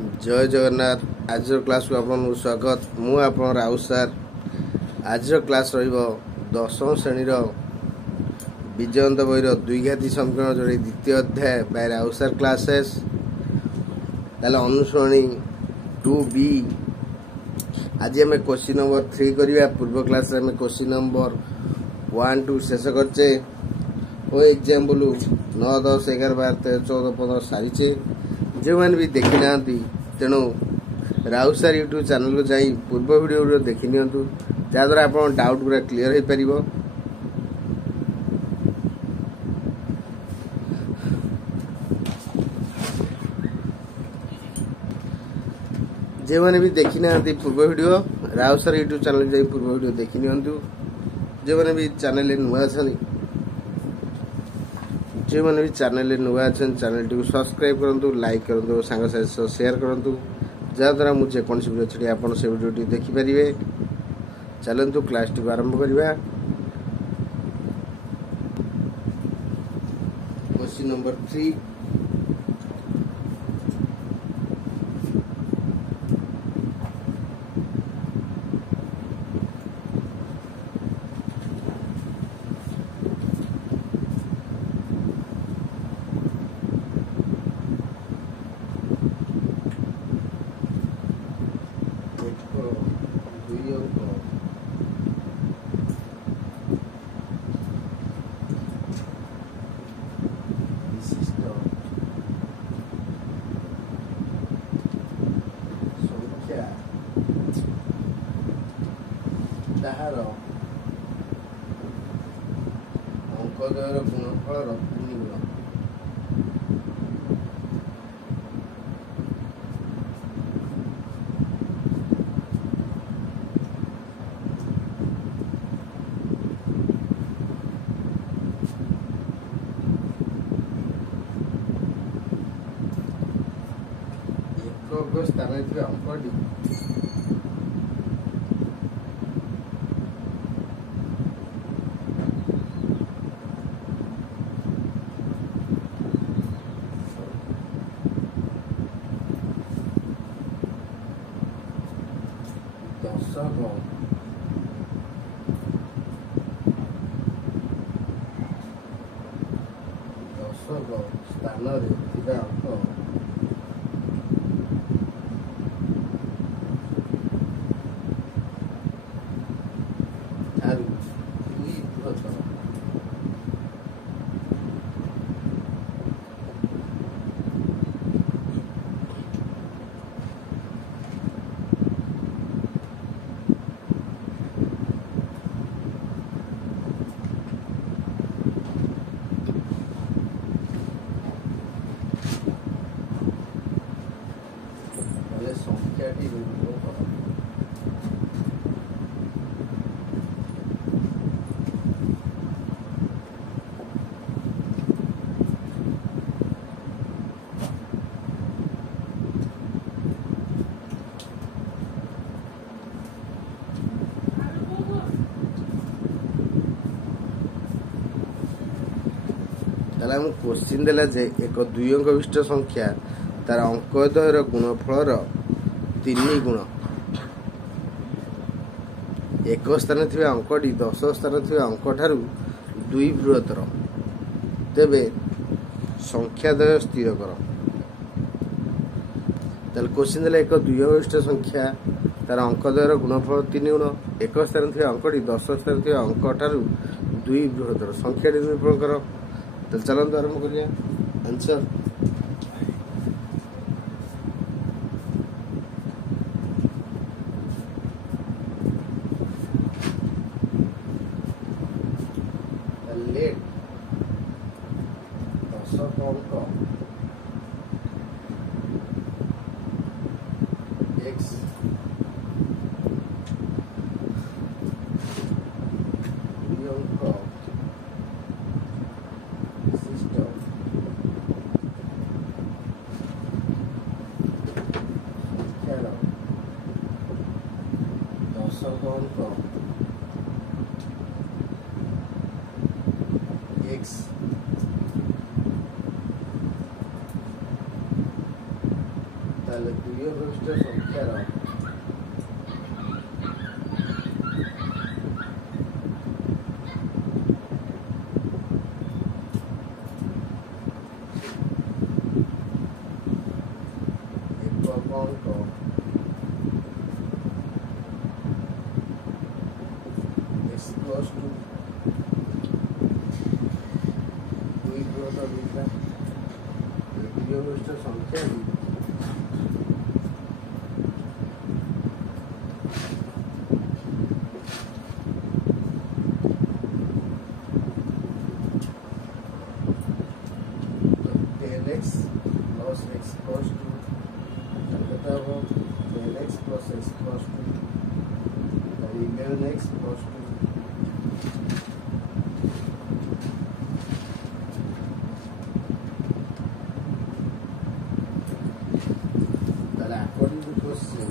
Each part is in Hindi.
जय जगन्नाथ। आज क्लास को आपको स्वागत। मु आप राउत सार। आज क्लास रदशम श्रेणी विजयंत बही द्विघाती समीकरण जोड़े द्वितीय अध्याय बाय राउत सार क्लासेस। अनुसरणी 2B। आज आम क्वेश्चन नंबर 3 करवा। पूर्व क्लास में क्वेश्चन नंबर 1 2 शेष करचे और एग्जाम्पल 9 10 11 12 13 14 15 सारीचे। जो मैंने भी देखी ना तेणु राउत सार यूट्यूब चैनल को जाई पूर्व वीडियो देखी नियंतु, जहाँद्वारा आप डाउट पूरा क्लीयर हो पार। जो मैंने भी देखी ना पूर्व वीडियो राउत सार यूट्यूब चैनल जाई पूर्व वीडियो देखी नियंतु। जो मैंने भी चैनल नुआ जो मैंने भी चैनल नुआ चैनल टी सब्सक्राइब करूँ, लाइक करूँ, सांग साथी शेयर करूँ, जहाँद्वारा मुझे कौन वीडियो छड़ी आप से वीडियो देखिपारे। चलतु क्लास टी आरंभ करवा। Question number 3। ତାହାର ଅଙ୍କଦ୍ୱୟର ଗୁଣଫଳର 3 ଗୁଣ। ଏକକ ସ୍ଥାନରେ ଥିବା ଅଙ୍କଟି ଦଶକ ସ୍ଥାନରେ ଥିବା ଅଙ୍କ ଠାରୁ 2 ବୃହତ୍ତର। ସଂଖ୍ୟାଟି ବିଭକ୍ତ କର। क्वेश्चन देला जे एक 2 अंक विशिष्ट संख्या तार अंकद्वयर गुणफलर 3 गुण। एक स्थान थिबा अंकटी 10 स्थान थिबा अंक ठारू 2 बृहत्तर। तेबे संख्याद्वय स्थिर कर। क्वेश्चन देला एक 2 अंक विशिष्ट संख्या तार अंकद्वयर गुणफल 3 गुण। एक स्थान थिबा अंकटी 10 स्थान थिबा अंक ठारू 2 बृहत्तर। संख्याटी निरूपण कर। चलते आरंभ करिया। आंसर लेट दशक अंक x अंक दशक अंक x ତାହେଲେ ଦୁଇ ଅଙ୍ଗବିଶିଷ୍ଟ ସଂଖ୍ୟାର ଏକକ ଅଙ୍କ x + 2 ଦୁଇ ବୃହତ ସଂଖ୍ୟା ଦୁଇ ଅଙ୍ଗବିଶିଷ୍ଟ ସଂଖ୍ୟାଟି x plus x plus 2 कता हो 10x plus x plus 2 11x plus 2 ताले according to question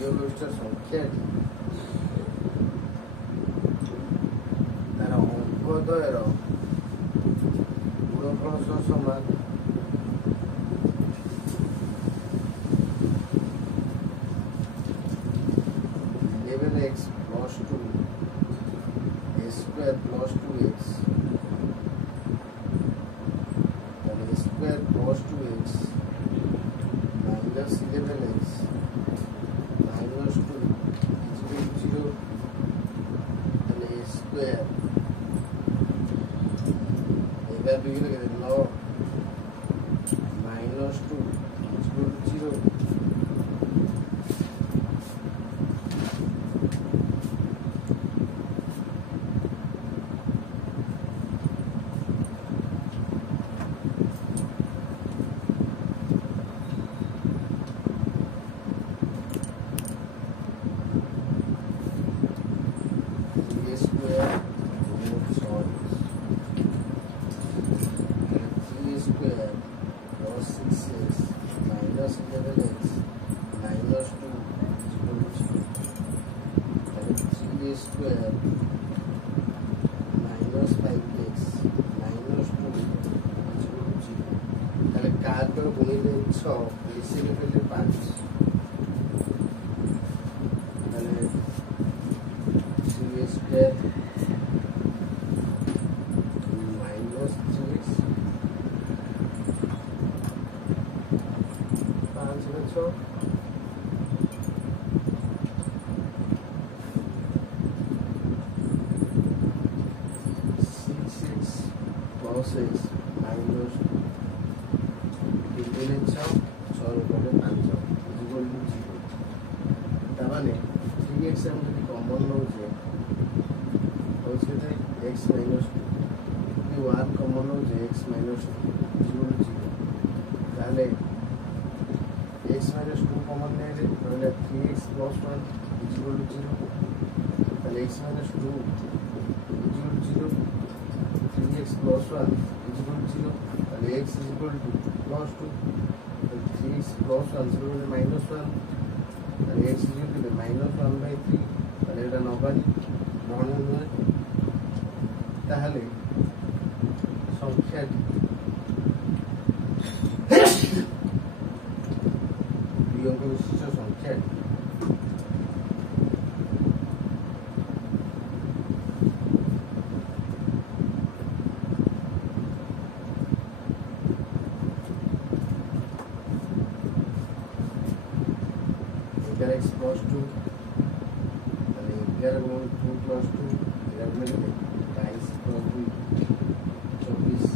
দুই সংখ্যাটি তার অঙ্কদ্বয়ের গুণফল সমান 11x plus 2 a square plus 2x তাহলে a square plus 2x minus 11x minus 2 is equal to 0 তাহলে a square এটা বিয়োগ করে 9 minus 2 is equal to 0 square minus 5x minus 2 is equal to 0 তাহলে কার পর গুণিলে 6 লিসিলে ফেলে 5 তাহলে 3a square minus 3x 5 में 6 6 minus 2 तामाने 3x हम यदि कॉमन नौचे होचे त x minus 2 1 कॉमन नौचे x minus 2 0 ताले x minus 2 कॉमन ने रहले 3x plus 1 is equal to 0 ताले x minus 2 is equal to 0 3x plus 1 is equal to 0 and x is equal to plus 2 and 3x plus 1 is equal to minus 1 and x is equal to minus 1 by 3 and এটা নবানি গ্রহণ হয় তাহলে সংখ্যাটি দুই অঙ্ক বিশিষ্ট সংখ্যাটি x plus 2 and 11 2 plus 2 11 में 22 plus 2 24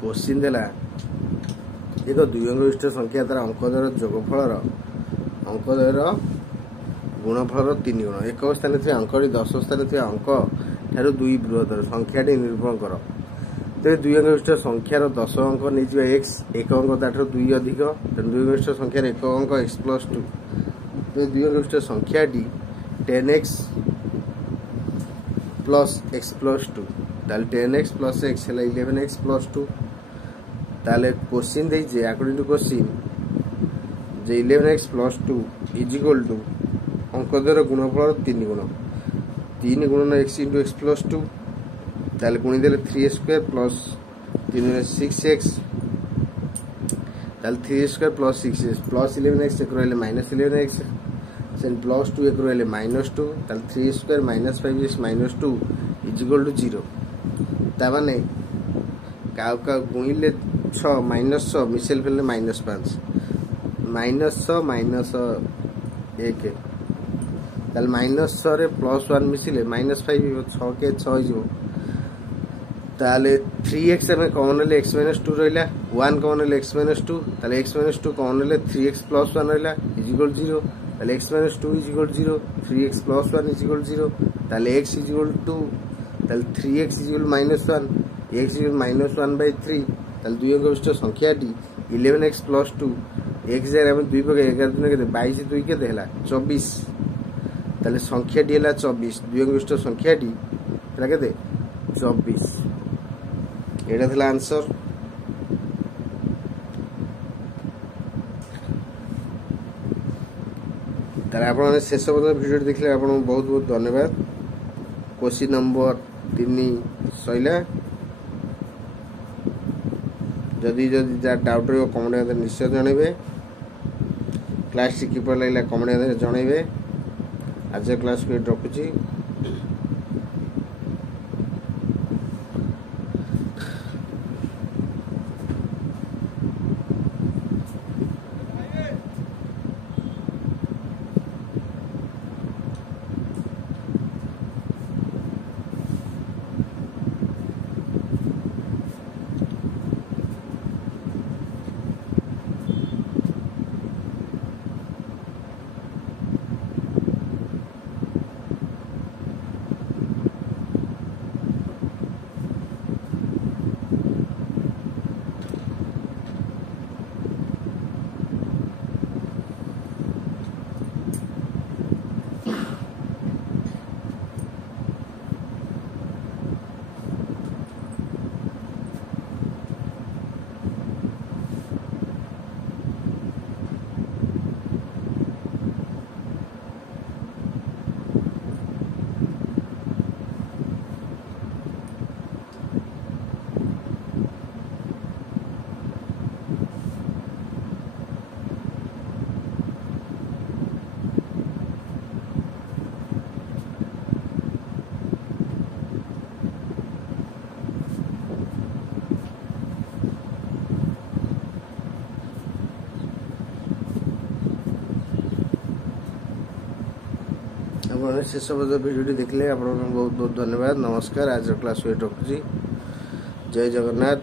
क्वेश्चन देला एक दुई अंक विशिष्ट संख्या तार अंकद्वयर जोगफल अंकद्वयर गुणफल 3 गुण एक स्थान थे अंकटी 10 स्थान थे अंक ठार दुई बृहत्तर संख्याटी निरूपण कर तो दुई अंक विशिष्ट संख्यार 10 अंक नहीं एक्स एक अंक ताठ 2 अधिक दुई अंक विशिष्ट संख्यार एक अंक x plus 2 तो दुई अंक विशिष्ट संख्याटी 10x प्लस एक्स प्लस 2 ताले 10x प्लस x है 11x प्लस 2 ताले क्वेश्चन देजे अकॉर्डिंग टू क्वेश्चन जे 11x plus 2 is equal to अंक द्वारा गुणफल 3 गुण 3 गुणन x इंटू x प्लस 2 ताले गुणी देले 3 स्क्वायर प्लस 3 6x ताले 3 square plus 6x plus 11x एक रहले माइनस 11x सेन प्लस 2 एक रहले माइनस 2 ताले 3 square minus 5x minus 2 is equal to 0 ता माने का गुणिले 6 माइनस 6 मिसेल फेले माइनस 5 माइनस 6 माइनस 1 ताले माइनस 6 रे प्लस 1 मिसिले माइनस 5 6 के 6 जो ताले 3x में कॉमन ले x - 2 रहला 1 कॉमन ले x - 2 ताले x - 2 कॉमन ले 3x + 1 रहला इज इक्वल 0 ताले x - 2 is equal 0 3x + 1 is equal 0 ताले x इज इक्वल 2 ताले 3x is equal -1 x is -1/3 ताले दुई अंक विशिष्ट संख्याटी 11x + 2 x जरे हम 2 पके 11 दिन के 22 2 के देला 24 ताले संख्याटी हला 24 दुई अंक विशिष्ट संख्याटी हला केते 24 एटा थिला आंसर तारे आपण शेष पर्यंत वीडियो देखले आपण बहुत बहुत धन्यवाद क्वेश्चन नंबर 3 सइला जदि जदि जा डाउट रे कमेंट में निश्चय जणेबे क्लास किपर लागला कमेंट में जणेबे आज क्लास को रखुची शेष वीडियो देखले आप बहुत बहुत धन्यवाद नमस्कार आज क्लास रखुची जय जगन्नाथ।